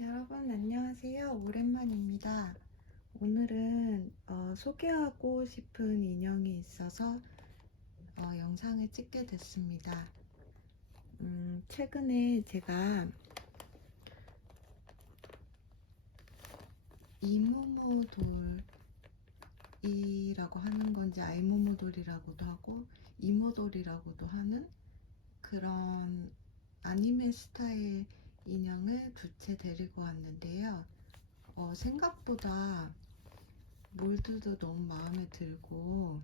여러분 안녕하세요. 오랜만입니다. 오늘은 소개하고 싶은 인형이 있어서 영상을 찍게 됐습니다. 최근에 제가 이모모돌이라고 하는 건지 아이모모돌이라고도 하고 이모돌이라고도 하는 그런 아니메 스타일 인형을 두 채 데리고 왔는데요. 생각보다 몰드도 너무 마음에 들고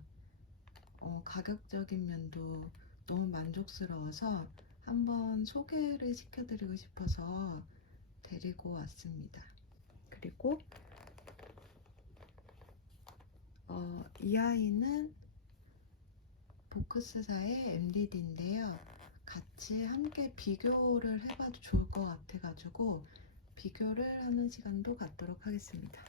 가격적인 면도 너무 만족스러워서 한번 소개를 시켜드리고 싶어서 데리고 왔습니다. 그리고 이 아이는 보크스사의 MDD인데요. 같이 함께 비교를 해봐도 좋을 것 같아가지고 비교를 하는 시간도 갖도록 하겠습니다.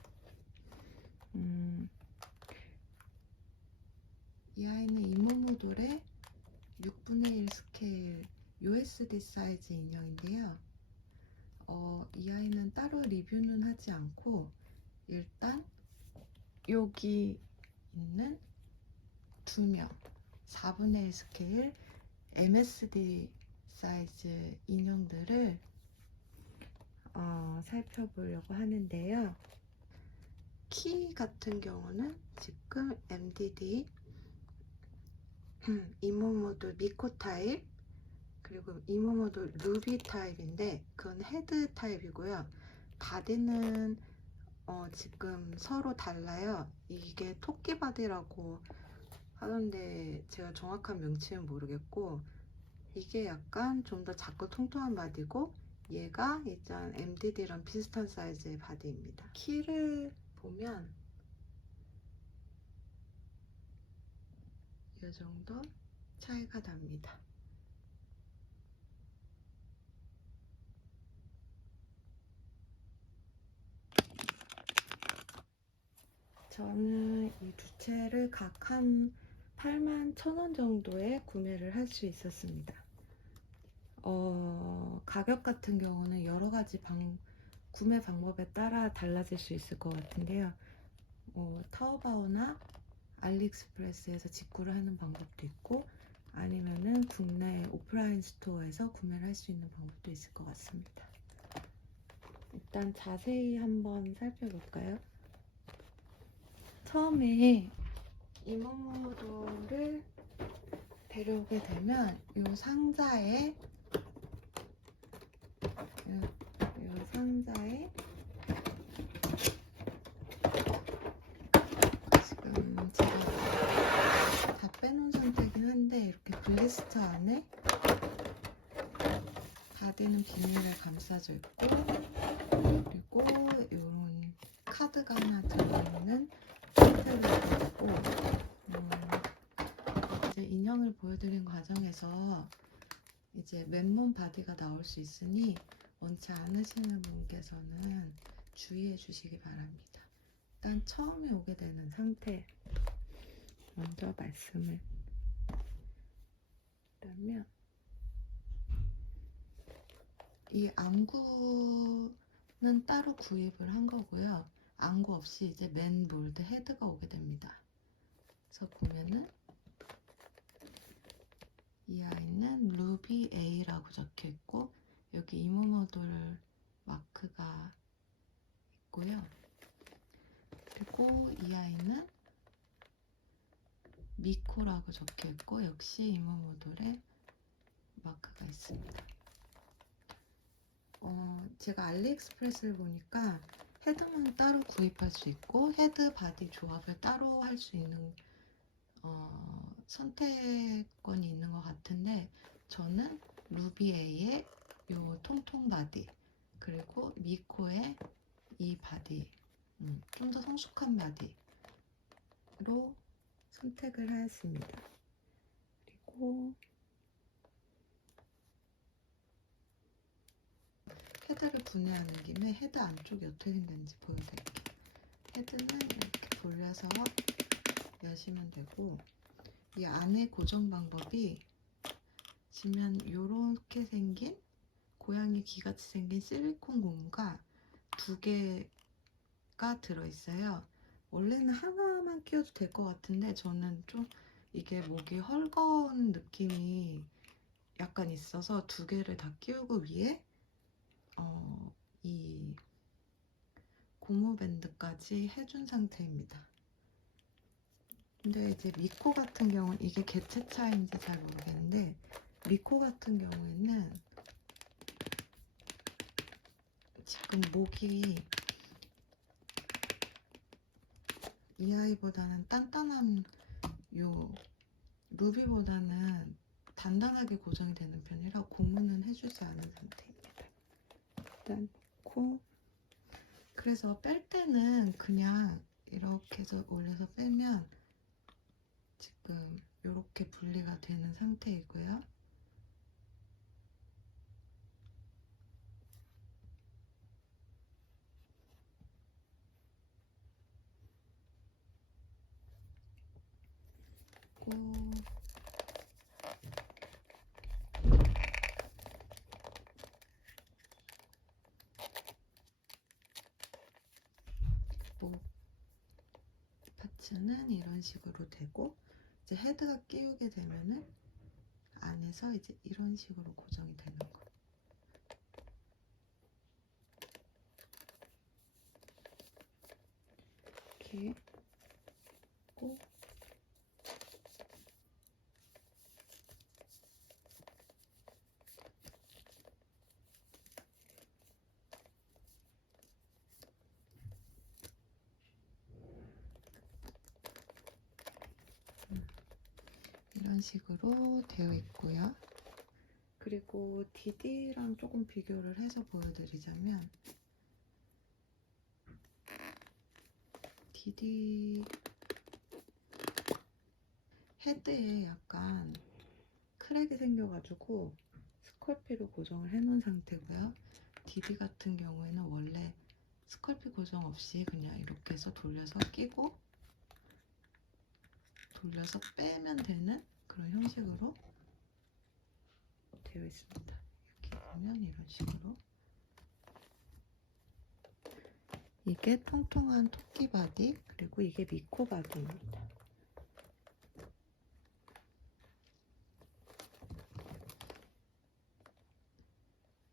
이 아이는 이모모돌의 6분의 1 스케일 USD 사이즈 인형인데요. 이 아이는 따로 리뷰는 하지 않고 일단 여기 있는 2명 4분의 1 스케일 MSD 사이즈 인형들을 살펴보려고 하는데요. 키 같은 경우는 지금 MDD 이모모돌 미코 타입, 그리고 이모모돌 루비 타입인데 그건 헤드 타입이고요. 바디는 지금 서로 달라요. 이게 토끼 바디라고 하던데 제가 정확한 명칭은 모르겠고, 이게 약간 좀 더 작고 통통한 바디고 얘가 일단 MDD랑 비슷한 사이즈의 바디입니다. 키를 보면 이 정도 차이가 납니다. 저는 이 두 채를 각 한 81,000원 정도에 구매를 할 수 있었습니다. 가격 같은 경우는 여러 가지 구매 방법에 따라 달라질 수 있을 것 같은데요. 타오바오나 알리익스프레스에서 직구를 하는 방법도 있고, 아니면은 국내 오프라인 스토어에서 구매를 할 수 있는 방법도 있을 것 같습니다. 일단 자세히 한번 살펴볼까요? 처음에 이모모도를 데려오게 되면 이 상자에 지금 제가 다 빼놓은 상태긴 한데 이렇게 블리스터 안에 바디는 비닐에 감싸져 있고, 그리고 이런 카드가 하나 들어있는 상태로 있고, 이제 인형을 보여드린 과정에서 이제 맨몸 바디가 나올 수 있으니 원치 않으시는 분께서는 주의해 주시기 바랍니다. 일단 처음에 오게 되는 상태 먼저 말씀을 드리면, 이 안구는 따로 구입을 한 거고요. 안구 없이 이제 맨 몰드 헤드가 오게 됩니다. 그래서 보면은 이 아이는 루비 A라고 적혀 있고 여기 이모모돌 마크가 있고요. 그리고 이 아이는 미코라고 적혀 있고 역시 이모모돌의 마크가 있습니다. 제가 알리익스프레스를 보니까 헤드만 따로 구입할 수 있고 헤드 바디 조합을 따로 할 수 있는 선택권이 있는 것 같은데, 저는 루비에이의 요 통통 바디, 그리고 미코의 이 바디, 좀 더 성숙한 바디로 선택을 하였습니다. 그리고 헤드를 분해하는 김에 헤드 안쪽이 어떻게 생겼는지 보여드릴게요. 헤드는 이렇게 돌려서 여시면 되고, 이 안에 고정 방법이 지면 요렇게 생긴 고양이 귀같이 생긴 실리콘 고무가 두 개가 들어있어요. 원래는 하나만 끼워도 될 것 같은데 저는 좀 이게 목이 헐거운 느낌이 약간 있어서 두 개를 다 끼우고 위에 이 고무밴드까지 해준 상태입니다. 근데 이제 미코 같은 경우는 이게 개체 차이인지 잘 모르겠는데 미코 같은 경우에는 지금 목이 이 아이보다는 단단한 요 루비보다는 단단하게 고정이 되는 편이라 고무는 해주지 않은 상태입니다. 일단 코 그래서 뺄 때는 그냥 이렇게 해서 올려서 빼면 지금 이렇게 분리가 되는 상태이고요. 목 파츠는 이런 식으로 되고 이제 헤드가 끼우게 되면은 안에서 이제 이런 식으로 고정이 되는 거. 이렇게 꼭 이런 식으로 되어 있고요. 그리고 디디랑 조금 비교를 해서 보여드리자면 디디 헤드에 약간 크랙이 생겨가지고 스컬피로 고정을 해놓은 상태고요. 디디 같은 경우에는 원래 스컬피 고정 없이 그냥 이렇게 해서 돌려서 끼고 돌려서 빼면 되는 그런 형식으로 되어 있습니다. 이렇게 보면 이런 식으로 이게 통통한 토끼 바디 그리고 이게 미코 바디입니다.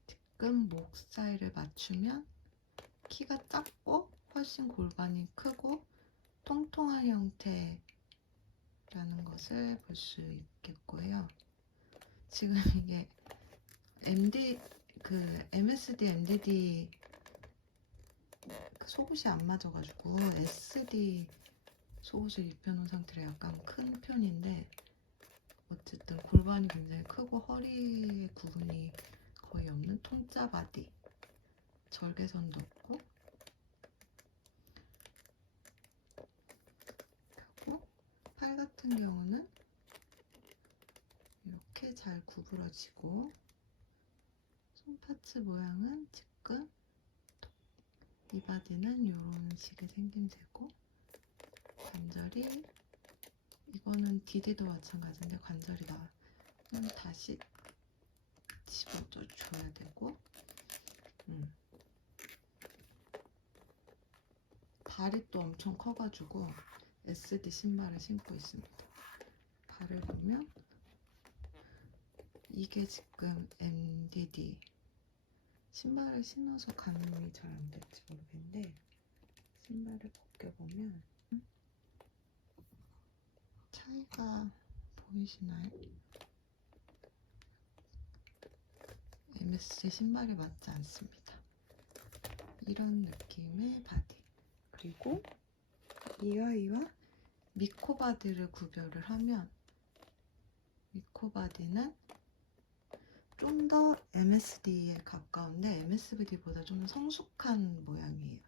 지금 목 스타일을 맞추면 키가 작고 훨씬 골반이 크고 통통한 형태라는 것을 볼 수 있겠고요. 지금 이게 MSD, MDD 속옷이 안 맞아가지고 SD 속옷을 입혀놓은 상태로 약간 큰 편인데 어쨌든 골반이 굉장히 크고 허리에 구분이 거의 없는 통짜 바디, 절개선도 없고 그리고 팔 같은 경우는 이렇게 잘 구부러지고 손파츠 모양은 지금 이 바디는 이런 식의 생김새고 관절이 이거는 디디도 마찬가지인데 관절이 나면 다시 집어줘야 되고 발이 또 엄청 커가지고 SD 신발을 신고 있습니다. 발을 보면 이게 지금 MDD 신발을 신어서 가늠이 잘 안 될지 모르겠는데 신발을 벗겨보면 차이가 보이시나요? MSG 신발이 맞지 않습니다. 이런 느낌의 바디. 그리고 이 아이와 미코 바디를 구별을 하면 미코 바디는 좀 더 MSD에 가까운데 MSD보다 좀 성숙한 모양이에요.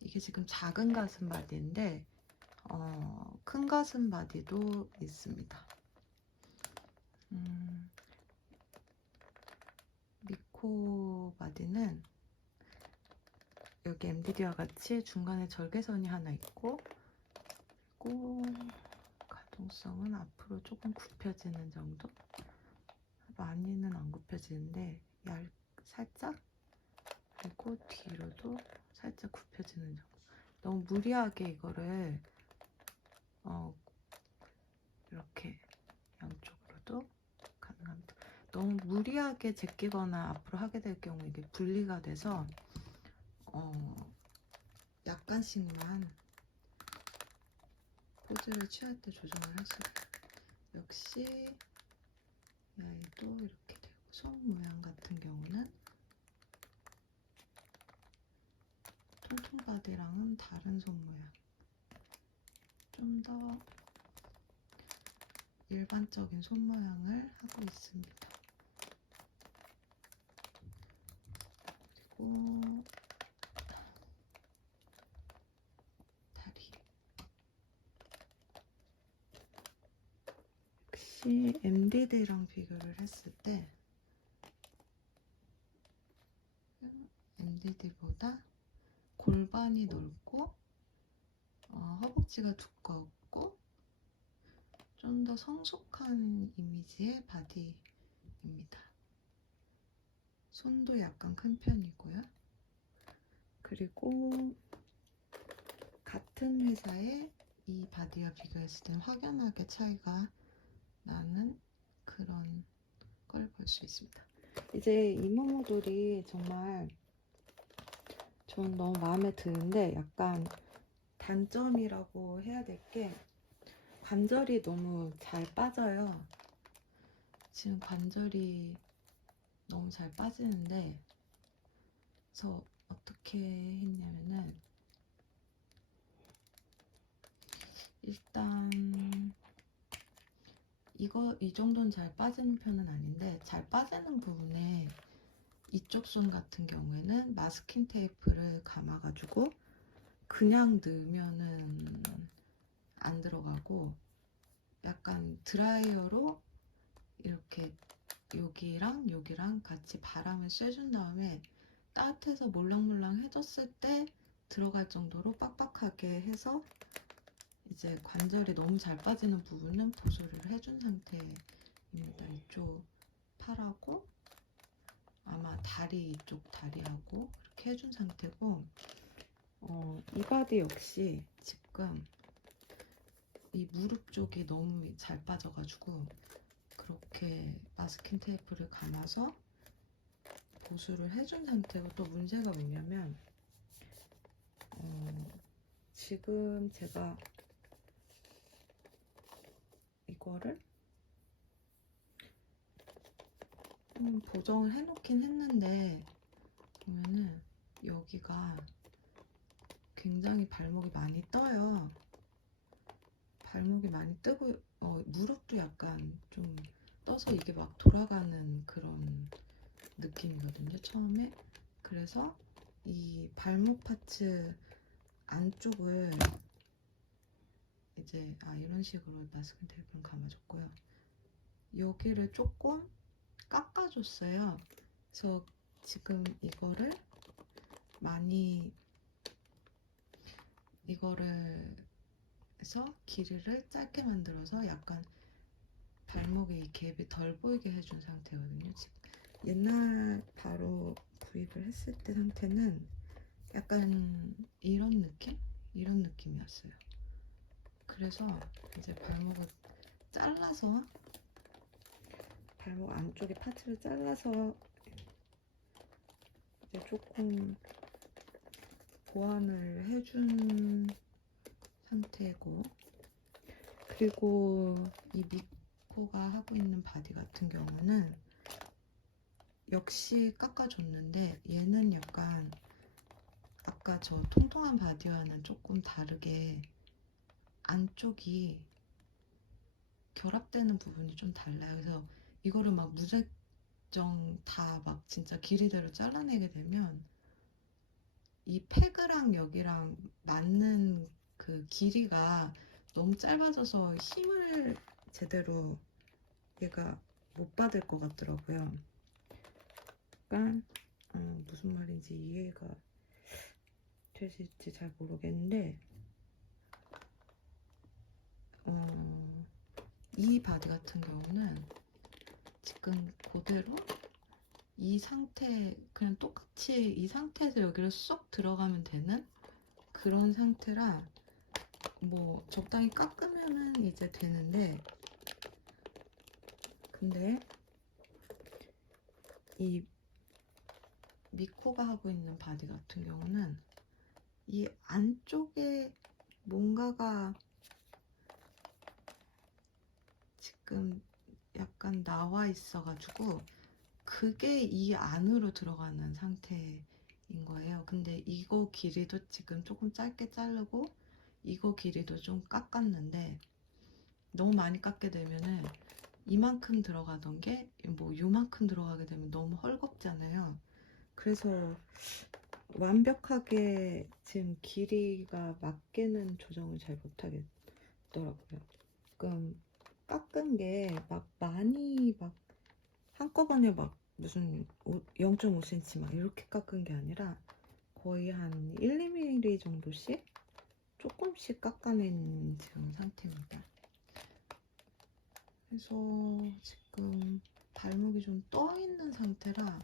이게 지금 작은 가슴 바디인데 큰 가슴 바디도 있습니다. 미코 바디는 여기 MDD와 같이 중간에 절개선이 하나 있고 그리고 가동성은 앞으로 조금 굽혀지는 정도? 많이는 안 굽혀지는데 살짝? 그리고 그리고 뒤로도 살짝 굽혀지는 정도. 너무 무리하게 이거를 이렇게 양쪽으로도 가능합니다. 너무 무리하게 제끼거나 앞으로 하게 될 경우 이게 분리가 돼서 약간씩만 포즈를 취할 때 조정을 하시고, 역시 야이도 이렇게 되고, 손 모양 같은 경우는 통통 바디랑은 다른 손 모양, 좀 더 일반적인 손 모양을 하고 있습니다. 그리고 다리, 역시 MDD랑 비교를 했을 때 MDD보다 골반이 넓고 허벅지가 두껍고 좀 더 성숙한 이미지의 바디입니다. 손도 약간 큰 편이고요. 그리고 같은 회사의 이 바디와 비교했을 때 확연하게 차이가 나는 그런 걸 볼 수 있습니다. 이제 이 모모돌이 정말 전 너무 마음에 드는데, 약간 단점이라고 해야 될 게 관절이 너무 잘 빠져요. 지금 관절이 너무 잘 빠지는데, 그래서 어떻게 했냐면은, 일단 이 정도는 잘 빠지는 편은 아닌데, 잘 빠지는 부분에 이쪽 손 같은 경우에는 마스킹 테이프를 감아가지고 그냥 넣으면은 안 들어가고, 약간 드라이어로 이렇게 여기랑 여기랑 같이 바람을 쐬준 다음에 따뜻해서 몰랑몰랑 해졌을 때 들어갈 정도로 빡빡하게 해서, 이제 관절이 너무 잘 빠지는 부분은 보수를 해준 상태입니다. 이쪽 팔하고 아마 다리, 이쪽 다리하고 그렇게 해준 상태고, 이 바디 역시 지금 이 무릎 쪽이 너무 잘 빠져가지고 그렇게 마스킹 테이프를 감아서 보수를 해준 상태고, 또 문제가 뭐냐면 지금 제가 이거를 보정을 해놓긴 했는데, 보면은 여기가 굉장히 발목이 많이 떠요. 발목이 많이 뜨고 무릎도 약간 좀 떠서 이게 막 돌아가는 그런 느낌이거든요, 처음에. 그래서 이 발목 파츠 안쪽을 이제 이런 식으로 마스킹 테이프를 감아줬고요. 여기를 조금 깎아줬어요. 그래서 지금 이거를 해서 길이를 짧게 만들어서 약간 발목에 이 갭이 덜 보이게 해준 상태거든요. 지금 옛날 바로 구입을 했을 때 상태는 약간 이런 느낌? 이런 느낌이었어요. 그래서 이제 발목을 잘라서, 발목 안쪽에 파츠를 잘라서 이제 조금 보완을 해준 상태고, 그리고 이 미코가 하고 있는 바디 같은 경우는 역시 깎아줬는데, 얘는 약간 아까 저 통통한 바디와는 조금 다르게 안쪽이 결합되는 부분이 좀 달라요. 그래서 이거를 막 무작정 다 막 진짜 길이대로 잘라내게 되면 이 페그랑 여기랑 맞는 그 길이가 너무 짧아져서 힘을 제대로 얘가 못 받을 것 같더라고요. 약간 무슨 말인지 이해가 되실지 잘 모르겠는데, 이 바디 같은 경우는 지금 그대로 이 상태, 그냥 똑같이 이 상태에서 여기를 쏙 들어가면 되는 그런 상태라 뭐 적당히 깎으면은 이제 되는데, 근데 이 미코가 하고 있는 바디 같은 경우는 이 안쪽에 뭔가가 지금 약간 나와 있어가지고 그게 이 안으로 들어가는 상태인 거예요. 근데 이거 길이도 지금 조금 짧게 자르고 이거 길이도 좀 깎았는데, 너무 많이 깎게 되면은 이만큼 들어가던 게 뭐 요만큼 들어가게 되면 너무 헐겁잖아요. 그래서 완벽하게 지금 길이가 맞게는 조정을 잘 못하겠더라고요. 그럼 깎은 게 막 많이 막 한꺼번에 막 무슨 0.5cm 막 이렇게 깎은 게 아니라 거의 한 1, 2mm 정도씩 조금씩 깎아낸 지금 상태입니다. 그래서 지금 발목이 좀 떠 있는 상태라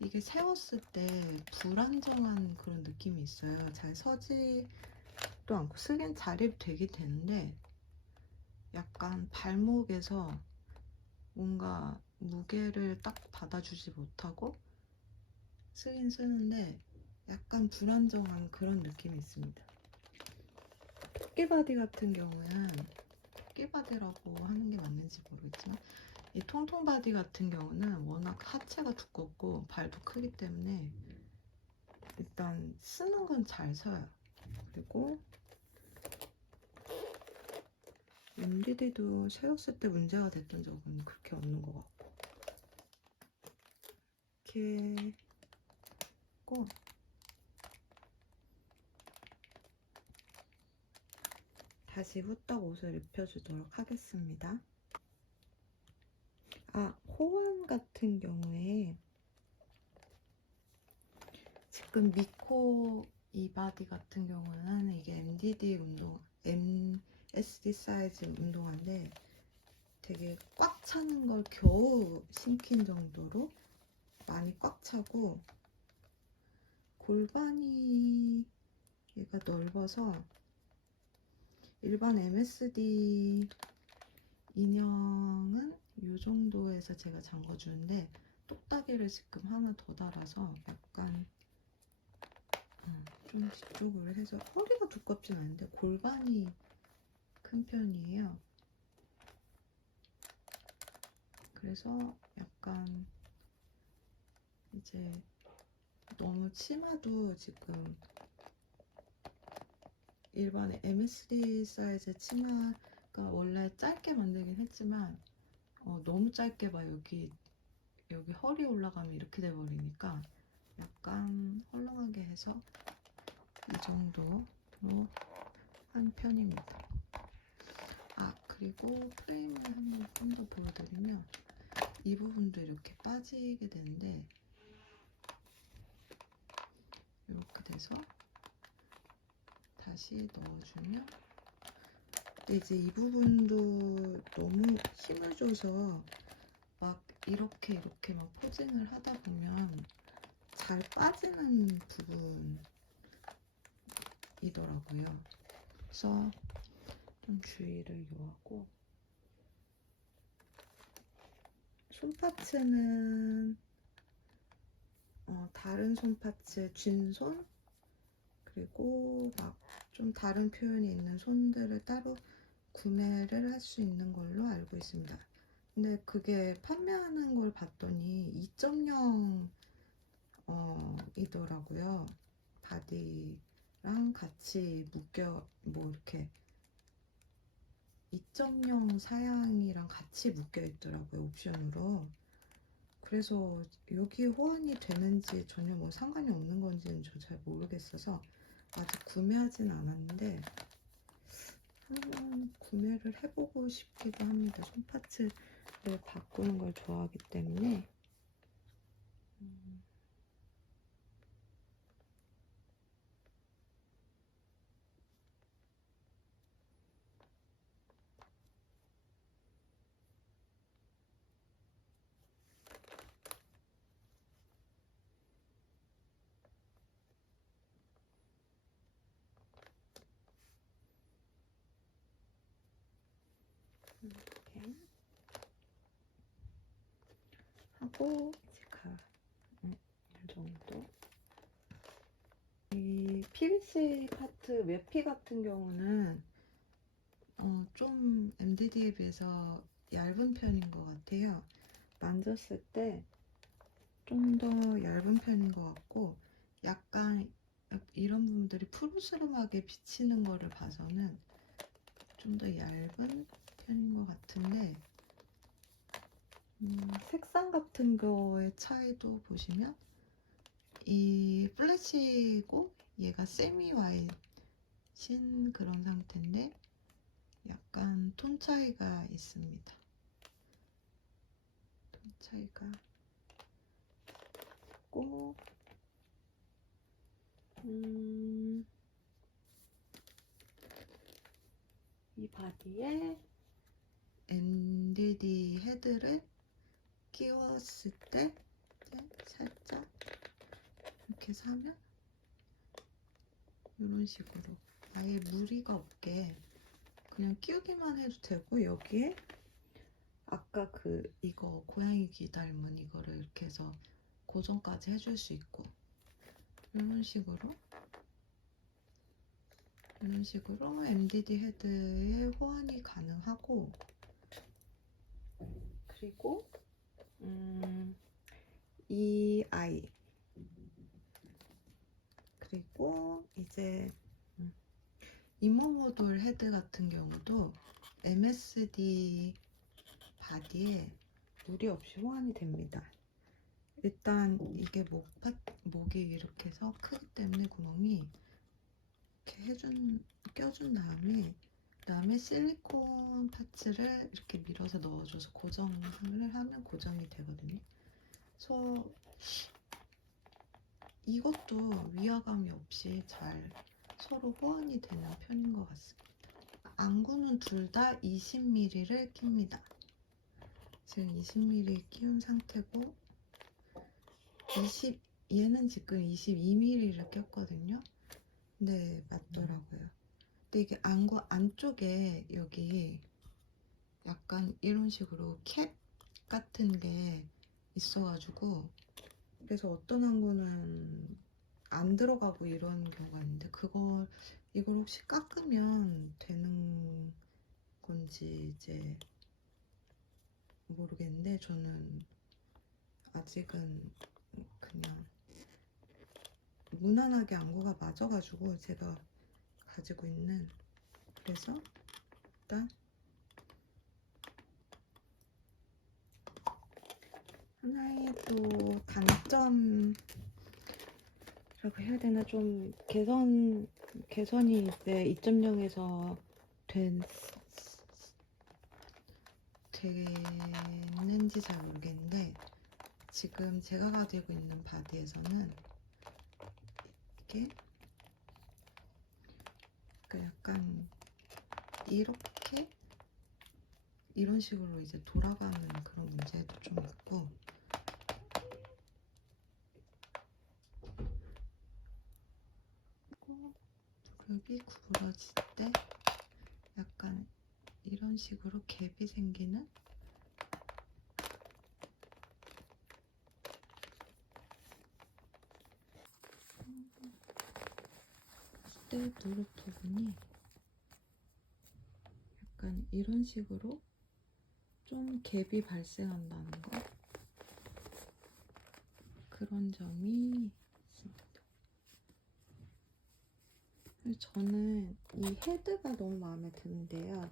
이게 세웠을 때 불안정한 그런 느낌이 있어요. 잘 서지도 않고 쓰긴 자립 되긴 되는데 약간 발목에서 뭔가 무게를 딱 받아주지 못하고 쓰긴 쓰는데 약간 불안정한 그런 느낌이 있습니다. 토끼바디 같은 경우는 토끼바디라고 하는 게 맞는지 모르겠지만 이 통통바디 같은 경우는 워낙 하체가 두껍고 발도 크기 때문에 일단 쓰는 건 잘 서요. 그리고 MDD도 세웠을 때 문제가 됐던 적은 그렇게 없는 것 같고, 이렇게 했고, 다시 후딱 옷을 입혀주도록 하겠습니다. 호환 같은 경우에 지금 미코 이바디 같은 경우는 이게 MDD 운동, MSD 사이즈 운동화인데 되게 꽉 차는 걸 겨우 신긴 정도로 많이 꽉 차고, 골반이 얘가 넓어서 일반 MSD 인형은 이 정도에서 제가 잠궈주는데 똑딱이를 지금 하나 더 달아서 약간 좀 뒤쪽으로 해서 허리가 두껍진 않은데 골반이 큰 편이에요. 그래서 약간 이제 너무 치마도 지금 일반 MSD 사이즈 치마가 원래 짧게 만들긴 했지만 너무 짧게 봐. 여기 허리 올라가면 이렇게 돼버리니까 약간 헐렁하게 해서 이 정도로 한 편입니다. 그리고 프레임을 한번 더 보여드리면 이 부분도 이렇게 빠지게 되는데 이렇게 돼서 다시 넣어주면, 근데 이제 이 부분도 너무 힘을 줘서 막 이렇게 막 포징을 하다 보면 잘 빠지는 부분이더라고요. 그래서 좀 주의를 요하고, 손파츠는 다른 손파츠, 쥔손, 그리고 막 좀 다른 표현이 있는 손들을 따로 구매를 할 수 있는 걸로 알고 있습니다. 근데 그게 판매하는 걸 봤더니 2.0 이더라고요. 바디랑 같이 묶여 뭐 이렇게 2.0 사양이랑 같이 묶여 있더라고요, 옵션으로. 그래서 여기 호환이 되는지 전혀 뭐 상관이 없는 건지는 저 잘 모르겠어서 아직 구매하진 않았는데 한번 구매를 해보고 싶기도 합니다. 손파츠를 바꾸는 걸 좋아하기 때문에. 이렇게 하고 이제 이 정도. 이 PVC 파트 외피 같은 경우는 좀 MDD에 비해서 얇은 편인 것 같아요. 만졌을 때 좀 더 얇은 편인 것 같고, 약간 이런 부분들이 푸르스름하게 비치는 거를 봐서는 좀 더 얇은 편인 것 같은데, 색상 같은 거의 차이도 보시면 이 플래시고 얘가 세미 화이트인 그런 상태인데 약간 톤 차이가 있습니다. 톤 차이가 있고, 이 바디에 MDD 헤드를 끼웠을 때 살짝 이렇게 사면 이런 식으로 아예 무리가 없게 그냥 끼우기만 해도 되고, 여기에 아까 이거 고양이 귀 닮은 이거를 이렇게 해서 고정까지 해줄 수 있고, 이런 식으로 MDD 헤드에 호환이 가능하고, 그리고 이 아이, 그리고 이제 이모모돌 헤드 같은 경우도 MSD 바디에 무리 없이 호환이 됩니다. 일단 이게 목이 이렇게 해서 크기 때문에 구멍이 이렇게 껴준 다음에 실리콘 파츠를 이렇게 밀어서 넣어줘서 고정을 하면 고정이 되거든요. 그래서 이것도 위화감이 없이 잘 서로 호환이 되는 편인 것 같습니다. 안구는 둘 다 20mm를 낍니다. 지금 20mm 끼운 상태고, 얘는 지금 22mm를 꼈거든요. 네, 맞더라고요. 근데 이게 안구 안쪽에 여기 약간 이런 식으로 캡 같은 게 있어가지고, 그래서 어떤 안구는 안 들어가고 이런 경우가 있는데, 이걸 혹시 깎으면 되는 건지 이제 모르겠는데, 저는 아직은 그냥 무난하게 안구가 맞아가지고 제가 가지고 있는, 그래서 일단 하나의 또 단점이라고 해야 되나, 좀 개선이 이제 2.0에서 됐는지 잘 모르겠는데, 지금 제가 가지고 있는 바디에서는 이게 약간 이렇게 이런 식으로 이제 돌아가는 그런 문제도 좀 있고, 무릎이 구부러질 때 약간 이런 식으로 갭이 생기는, 그때 무릎 부분이 약간 이런 식으로 좀 갭이 발생한다는 거, 그런 점이 있습니다. 저는 이 헤드가 너무 마음에 드는데요.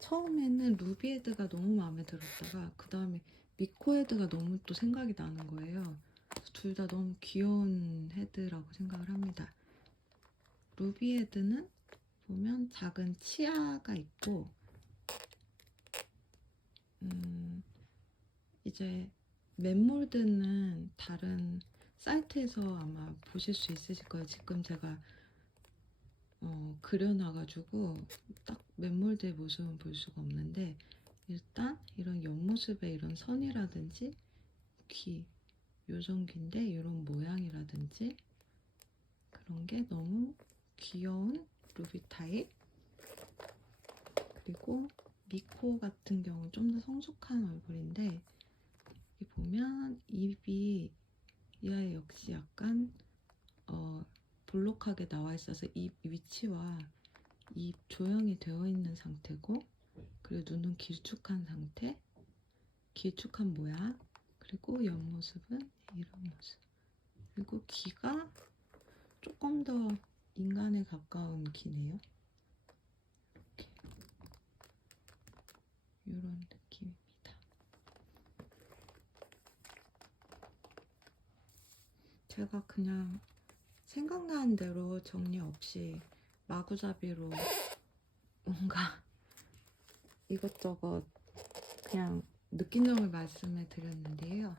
처음에는 루비 헤드가 너무 마음에 들었다가 그 다음에 미코 헤드가 너무 또 생각이 나는 거예요. 둘 다 너무 귀여운 헤드라고 생각을 합니다. 루비 헤드는 보면 작은 치아가 있고, 이제 맨몰드는 다른 사이트에서 아마 보실 수 있으실 거예요. 지금 제가 그려놔가지고 딱 맨몰드의 모습은 볼 수가 없는데, 일단 이런 옆모습의 이런 선이라든지 귀, 요정귀인데 이런 모양이라든지 그런 게 너무 귀여운 루비 타입, 그리고 미코 같은 경우는 좀 더 성숙한 얼굴인데 여기 보면 입이 이 아이 역시 약간 볼록하게 나와 있어서 입 위치와 입 조형이 되어 있는 상태고, 그리고 눈은 길쭉한 상태, 길쭉한 모양, 그리고 옆모습은 이런 모습, 그리고 귀가 조금 더 인간에 가까운 귀네요. 이렇게 이런 느낌입니다. 제가 그냥 생각나는 대로 정리 없이 마구잡이로 뭔가 이것저것 그냥 느낀 점을 말씀해 드렸는데요.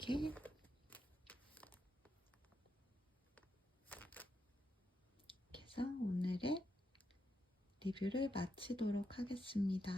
이렇게 해서 오늘의 리뷰를 마치도록 하겠습니다.